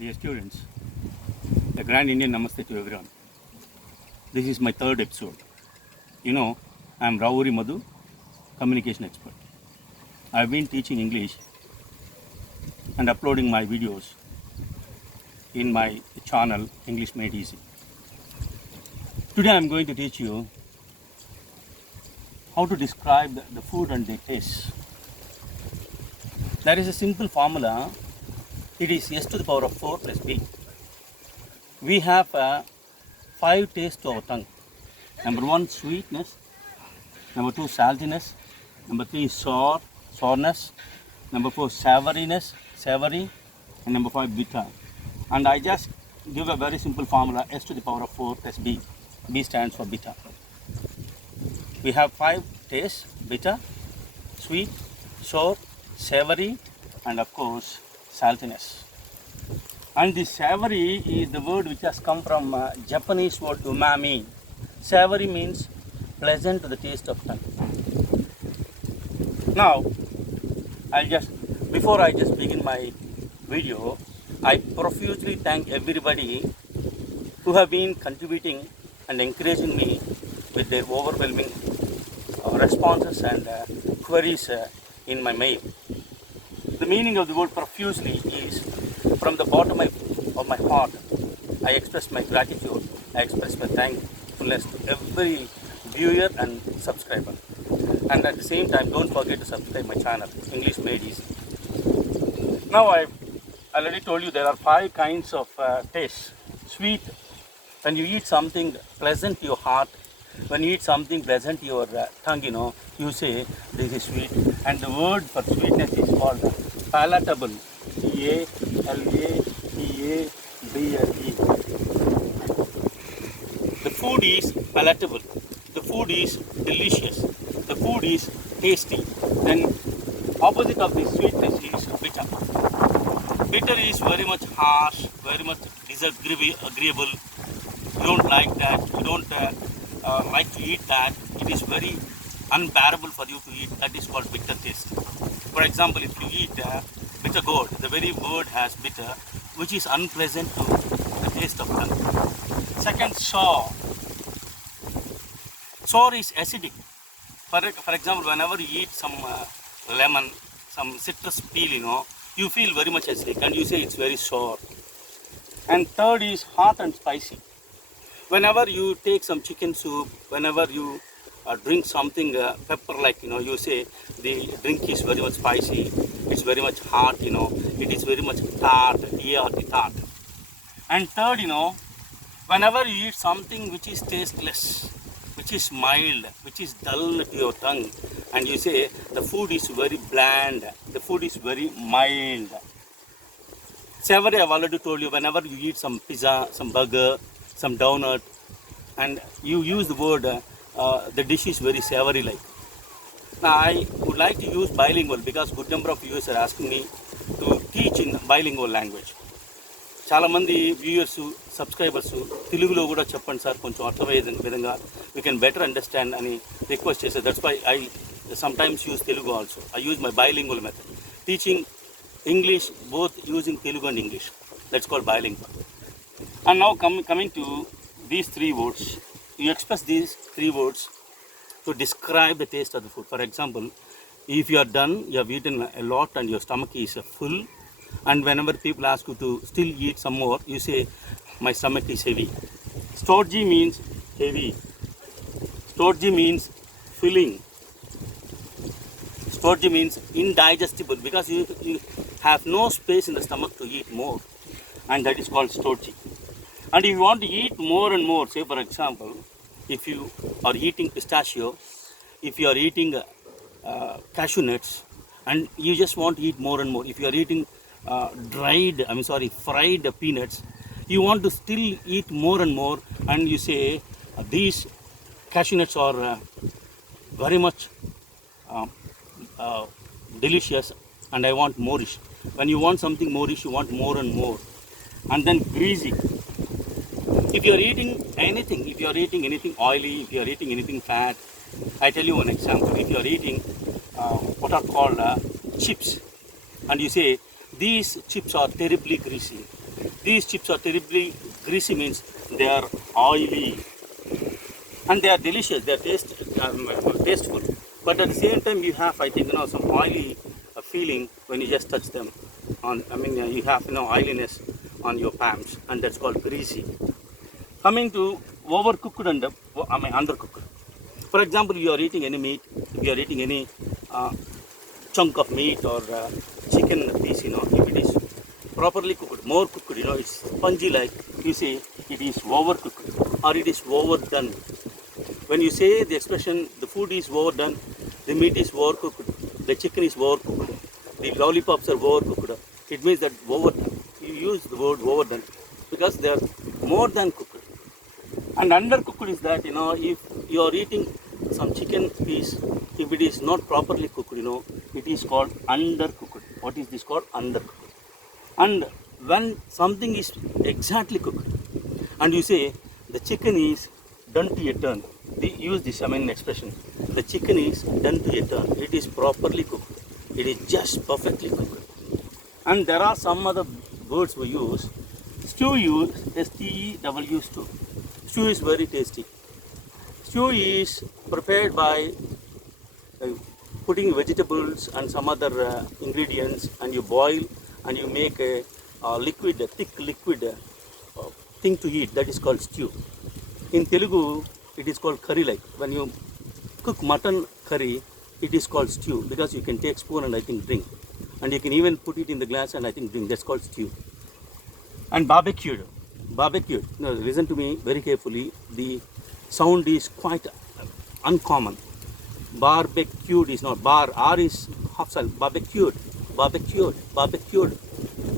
Dear students, a grand Indian namaste to everyone. This is my third episode. You know, I am Rauri Madhu, communication expert. I have been teaching English and uploading my videos in my channel English Made Easy. Today I am going to teach you how to describe the food and the taste. There is a simple formula. It is s to the power of 4 plus b. We have 5 tastes to our tongue. Number 1, sweetness. Number 2, saltiness. Number 3, sourness. Number 4, savory. And number 5, bitter. And I just give a very simple formula, s to the power of 4 plus b. B stands for bitter. We have 5 tastes: bitter, sweet, sour, savory, and of course saltiness. And the savory is the word which has come from Japanese word umami. Savory means pleasant to the taste of tongue. Now, before I begin my video, I profusely thank everybody who have been contributing and encouraging me with their overwhelming responses and queries in my mail. The meaning of the word profusely is from the bottom of my heart. I express my gratitude. I express my thankfulness to every viewer and subscriber. And at the same time, don't forget to subscribe my channel, English Made Easy. Now, I already told you there are 5 kinds of taste. Sweet, when you eat something pleasant to your heart, when you eat something pleasant to your tongue, you say this is sweet. And the word for sweetness is called palatable. P-A-L-A-T-A-B-L-E. The food is palatable. The food is delicious. The food is tasty. Then opposite of this sweetness is bitter. Bitter is very much harsh, very much disagreeable. You don't like that. You don't like to eat that. It is very unbearable for you to eat. That is called bitter taste. For example, if you eat bitter gourd, the very word has bitter, which is unpleasant to the taste of tongue. Second, sour. Sour is acidic. For example, whenever you eat some lemon, some citrus peel, you feel very much acidic and you say it's very sour. And third is hot and spicy. Whenever you take some chicken soup, whenever you drink something pepper-like, you say the drink is very much spicy, it's very much hot, it is very much tart, tart. And third, whenever you eat something which is tasteless, which is mild, which is dull to your tongue, and you say the food is very bland, the food is very mild. Savory, I've already told you, whenever you eat some pizza, some burger, some donut, and you use the word the dish is very savory like. Now I would like to use bilingual because good number of viewers are asking me to teach in bilingual language. చాలా మంది viewers subscribers తెలుగులో కూడా చెప్పండి sir కొంచెం అర్థమయ్యే విధంగా we can better understand అని request చేశారు. That's why I sometimes use Telugu also. I use my bilingual method, teaching English both using Telugu and English. That's called bilingual. And now coming to these 3 words, you express these 3 words to describe the taste of the food. For example, if you are done, you have eaten a lot and your stomach is full, and whenever people ask you to still eat some more, you say my stomach is heavy. Storgy means heavy. Storgy means filling. Storgy means indigestible because you have no space in the stomach to eat more, and that is called storgy. And if you want to eat more and more, say for example, if you are eating pistachio, if you are eating cashew nuts, and you just want to eat more and more, if you are eating fried peanuts, you want to still eat more and more, and you say these cashew nuts are very much delicious and I want moreish. When you want something moreish, you want more and more. And then greasy. If you are eating anything oily, if you are eating anything fat, I tell you one example. If you are eating what are called chips, and you say these chips are terribly greasy, These chips are terribly greasy, means they are oily, and they are delicious. They are tasteful. But at the same time, you have, I think, some oily feeling when you just touch them. You have oiliness on your palms, and that's called greasy. Coming to overcooked and undercooked. For example, you are eating any meat, if you are eating any chunk of meat or chicken piece, if it is properly cooked, more cooked, it's spongy like, you say it is overcooked or it is overdone. When you say the expression, the food is overdone, the meat is overcooked, the chicken is overcooked, the lollipops are overcooked, it means that overdone. You use the word overdone because they are more than cooked. And undercooked is that, if you are eating some chicken piece, if it is not properly cooked, it is called undercooked. What is this called? Undercooked. And when something is exactly cooked, and you say the chicken is done to a turn, we use this expression. The chicken is done to a turn. It is properly cooked. It is just perfectly cooked. And there are some other words we use. Stew, use S-T-E-W, stew. Stew is very tasty. Stew is prepared by putting vegetables and some other ingredients, and you boil and you make a thick liquid thing to eat. That is called stew. In Telugu, it is called curry like. When you cook mutton curry, it is called stew because you can take spoon and I think drink. And you can even put it in the glass and I think drink. That's called stew. And barbecued. Now listen to me very carefully. The sound is quite uncommon. Barbecued is not bar. R is half sound. Barbecued.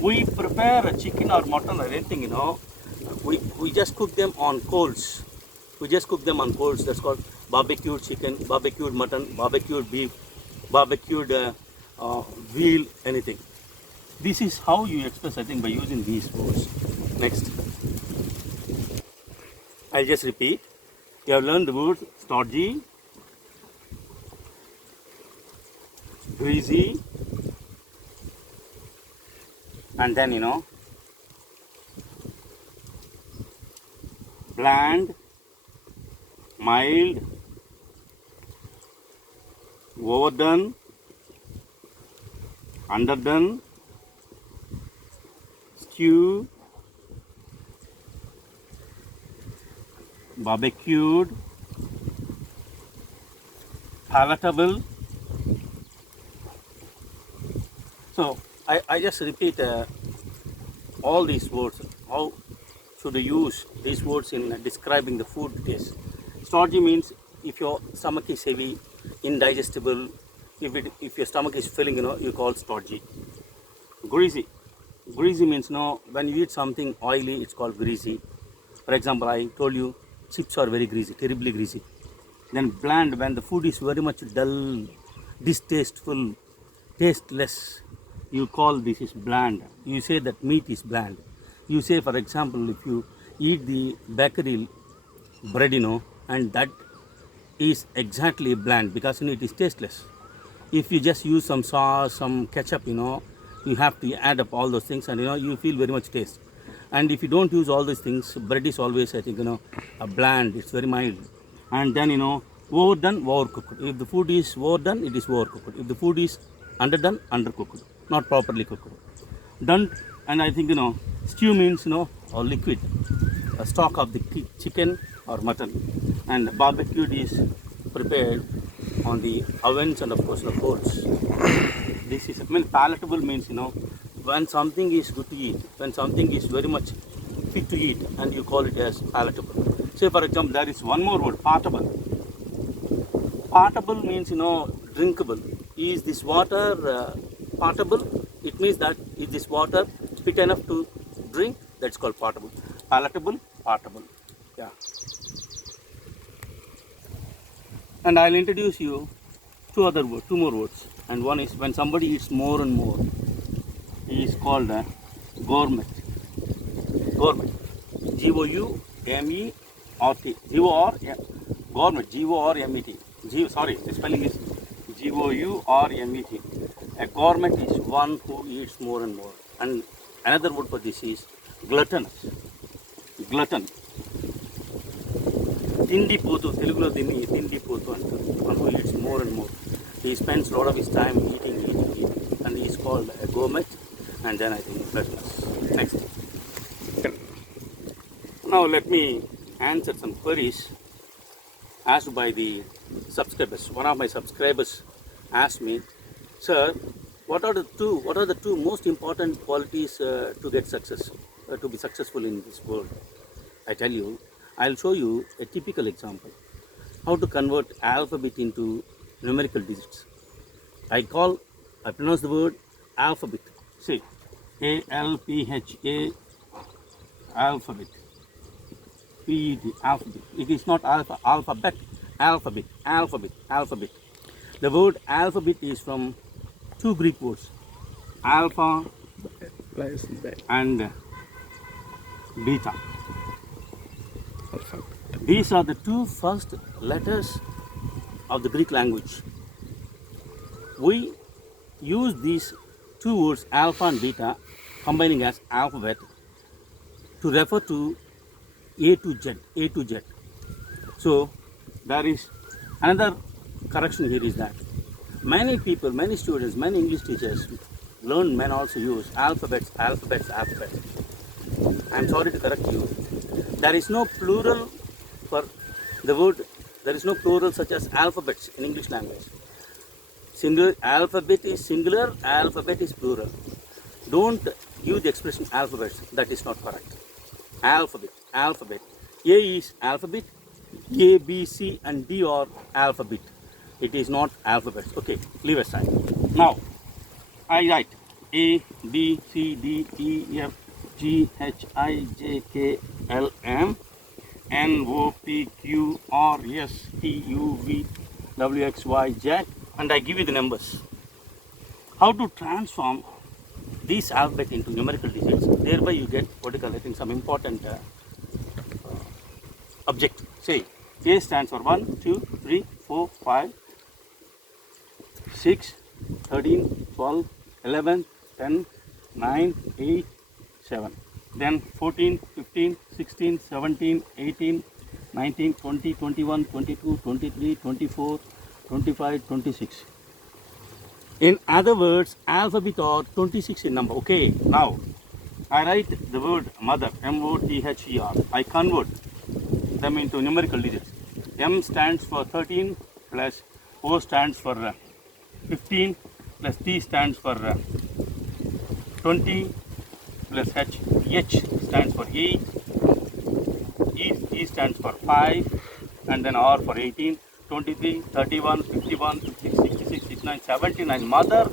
We prepare a chicken or mutton or anything, we just cook them on coals. That's called barbecued chicken, barbecued mutton, barbecued beef, barbecued veal, anything. This is how you express, I think, by using these words. Next. I'll just repeat. You have learned the words stodgy, greasy, and then, bland, mild, overdone, underdone, stew, barbecued, palatable. So I just repeat all these words. How should you use these words in describing the food taste? Stodgy means if your stomach is heavy, indigestible, if your stomach is filling, you call stodgy. Greasy means when you eat something oily, it's called greasy. For example, I told you chips are very greasy, terribly greasy. Then bland, when the food is very much dull, distasteful, tasteless, you call this is bland. You say that meat is bland. You say, for example, if you eat the bakery bread, and that is exactly bland because it is tasteless. If you just use some sauce, some ketchup, you have to add up all those things, and you feel very much taste. And if you don't use all these things, bread is always, I think, a bland. It's very mild. And then overdone, overcooked. If the food is overdone, it is overcooked. If the food is underdone, undercooked, not properly cooked. Done, and I think stew means or liquid, a stock of the chicken or mutton, and barbecued is prepared on the ovens and of course the coals. This is palatable means when something is good to eat, when something is very much fit to eat, and you call it as palatable. Say for example, there is one more word, potable. Potable means drinkable. Is this water potable? It means that is this water fit enough to drink? That's called potable. Palatable, potable. Yeah. And I'll introduce you two more words. And one is when somebody eats more and more, he is called a gourmet. Gourmet. G-O-U-M-E-R-T. Gourmet. G-O-R-M-E-T. The spelling is G-O-U-R-M-E-T. A gourmet is one who eats more and more. And another word for this is gluttonous. Glutton. తిండిపోతూ తెలుగులో దీన్ని తిండిపోతూ అంటారు. One who eats more and more. He spends a lot of his time eating, and he is called a gourmet, and then I think gluttonous. Next. Now let me answer some queries asked by the subscribers. One of my subscribers asked me, "Sir, what are the two most important qualities to get success, to be successful in this world?" I tell you, I'll show you a typical example. How to convert alphabet into numerical digits. I pronounce the word alphabet. See, A-L-P-H-A, alphabet. P-E-T, alphabet. It is not alphabet. The word alphabet is from two Greek words, alpha and beta. These are the two first letters of the Greek language. We use these two words, alpha and beta, combining as alphabet, to refer to A to Z. So there is another correction here is that many people, many students, many English teachers may also use alphabets. I am sorry to correct you. There is no plural for the word. There is no plural such as alphabets in English language. Singular alphabet is singular, alphabet is plural. Don't use the expression alphabets. That is not correct. Alphabet. A is alphabet. A, B, C and D are alphabet. It is not alphabets. Okay, leave aside. Now, I write A, B, C, D, E, F, G, H, I, J, K, L, M, N, O, P, Q, R, S, T, U, V, W, X, Y, Z, and I give you the numbers. How to transform these alphabet into numerical digits? Thereby you get what you call, I think, some important object. Say, A stands for 1, 2, 3, 4, 5, 6, 13, 12, 11, 10, 9, 8, 7. Then 14, 15, 16, 17, 18, 19, 20, 21, 22, 23, 24, 25, 26. In other words, alphabet are 26 in number. Okay, now I write the word mother, M-O-T-H-E-R. I convert them into numerical digits. M stands for 13 plus O stands for 15 plus T stands for 20 plus H. H stands for 8, E stands for 5, and then R for 18, 23, 31, 51, 56, 66, 69, 79. Mother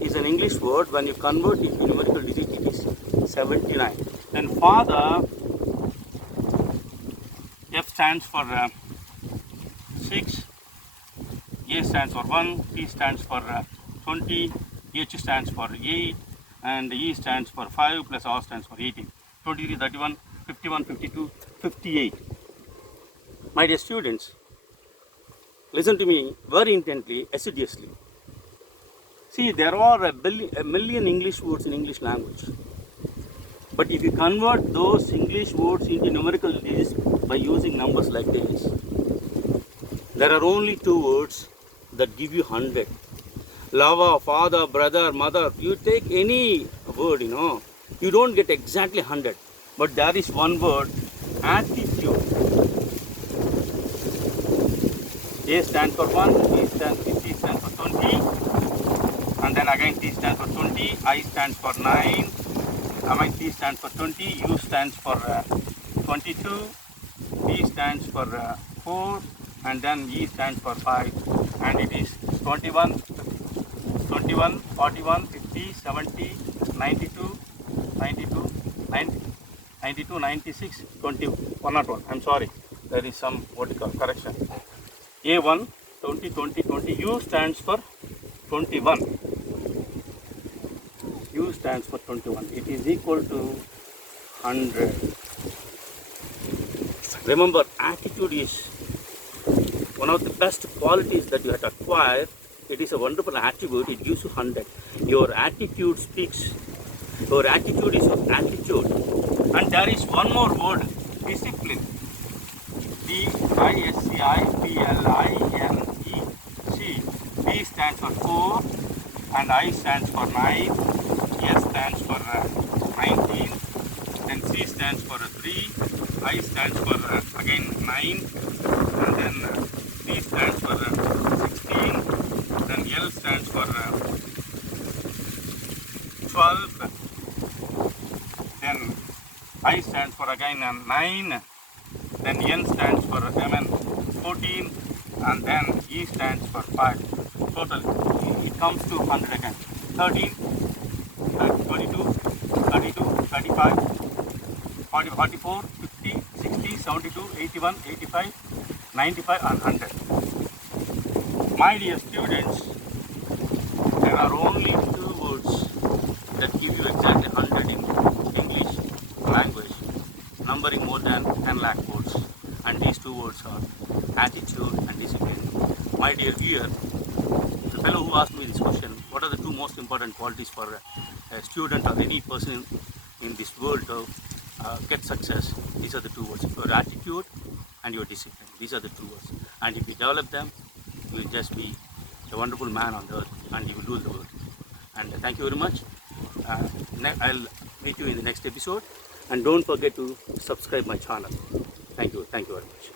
is an English word. When you convert it to numerical digit, it is 79. Then father, F stands for 6, A stands for 1, T stands for 20, H stands for 8, and E stands for 5 plus R stands for 18. 23, 31, 51, 52, 58. My dear students, listen to me very intently, assiduously. See, there are a million English words in English language. But if you convert those English words into numerical digits by using numbers like this, there are only two words that give you 100. Lover, father, brother, mother. You take any word, you don't get exactly 100. But there is one word, attitude. A stands for 1, T stands for 20, and then again T stands for 20, I stands for 9, T stands for 20, U stands for 22, P stands for 4, and then E stands for 5, and it is 21, 41, 50, 70, 92, 96, 20, 101. I'm sorry, there is some vertical correction. A1, 20, 20, 20. U stands for 21. U stands for 21. It is equal to 100. Remember, attitude is one of the best qualities that you have to acquire. It is a wonderful attribute. It gives you 100. Your attitude speaks Your attitude is your attitude. And there is one more word, discipline. D-I-S-C-I-P-L-I-N-E-C. D stands for 4 and I stands for 9. S stands for 19. Then C stands for 3. I stands for again 9. And then C stands for 16. Then L stands for 12. Then I stands for again 9. Then N stands for 14, and then E stands for 5. Total, it comes to 100 again. 13, 22, 32, 35, 40, 44, 50, 60, 72, 81, 85, 95 and 100. My dear students, there are only 2 words that give you exactly 100 in English language, numbering more than 10 lakh words. And these 2 words are attitude and discipline. My dear viewer, the fellow who asked me this question, what are the 2 most important qualities for a student or any person in this world to get success? These are the 2 words, your attitude and your discipline. These are the 2 words. And if you develop them, you will just be a wonderful man on the earth and you will rule the world. And thank you very much. I'll meet you in the next episode. And don't forget to subscribe my channel. Thank you very much.